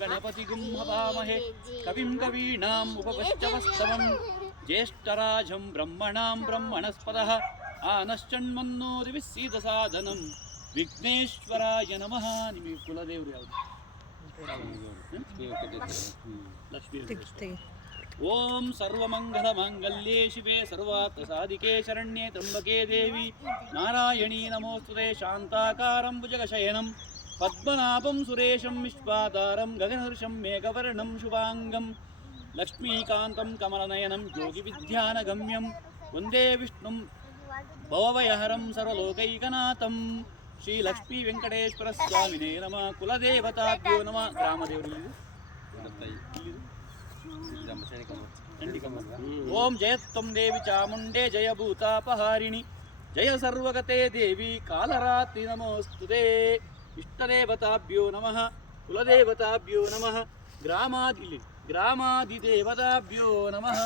गणपतिगुं हवामहे कविं कवीनाम् उपपश्चवस्तवं ज्येष्ठराजं ब्रह्मणां ब्रह्मणस्पदः आनश्चन्मन्नोदिभिः सीदसादनं विघ्नेश्वराय नमः. ನಿಮಗೆ ಕುಲದೇವರು ಯಾವುದು? ಲಕ್ಷ್ಮೀ. ಓಂ ಸರ್ವಮಂಗಲಮಾಂಗಲ್ಯೇ ಶಿವೆ ಸರ್ವಾರ್ಥಸಾಧಿಕೆ ಶರಣ್ಯೇ ತ್ರ್ಯಂಬಕೆ ದೇವಿ ನಾರಾಯಣೀ ನಮೋಸ್ತುತೆ. ಶಾಂತಾಕಾರಂ ಭುಜಗಶಯನಂ ಪದ್ಮನಾಭಂ ಸುರೇಶಂ ವಿಶ್ವಾಧಾರಂ ಗಗನಸದೃಶಂ ಮೇಘವರ್ಣಂ ಶುಭಾಂಗಂ ಲಕ್ಷ್ಮೀಕಾಂತಂ ಕಮಲನಯನಂ ಯೋಗಿವಿದ್ಯಾನಗಮ್ಯಂ ವಂದೇ ವಿಷ್ಣುಂ ಭವಭಯಹರಂ ಸರ್ವಲೋಕೈಕನಾಥಂ. ಶ್ರೀ ಲಕ್ಷ್ಮೀ ವೆಂಕಟೇಶ್ವರ ಸ್ವಾಮಿನೇ ನಮಃ. ಕುಲದೇವತಾಭ್ಯೋ ನಮಃ. ಗ್ರಾಮದೇವರು ಓಂ ಜಯತ್ವಂ ದೇವಿ ಚಾಮುಂಡೇ ಜಯ ಭೂತಾಪಹಾರಿಣಿ ಜಯ ಸರ್ವಗತೆ ದೇವಿ ಕಾಲರಾತ್ರಿ ನಮೋಸ್ತುತೆ. ಇಷ್ಟದೇವತಾಭ್ಯೋ ನಮಃ. ಕುಲದೇವತಾಭ್ಯೋ ನಮಃ. ಗ್ರಾಮಾಧಿದೇವತಾಭ್ಯೋ ನಮಃ.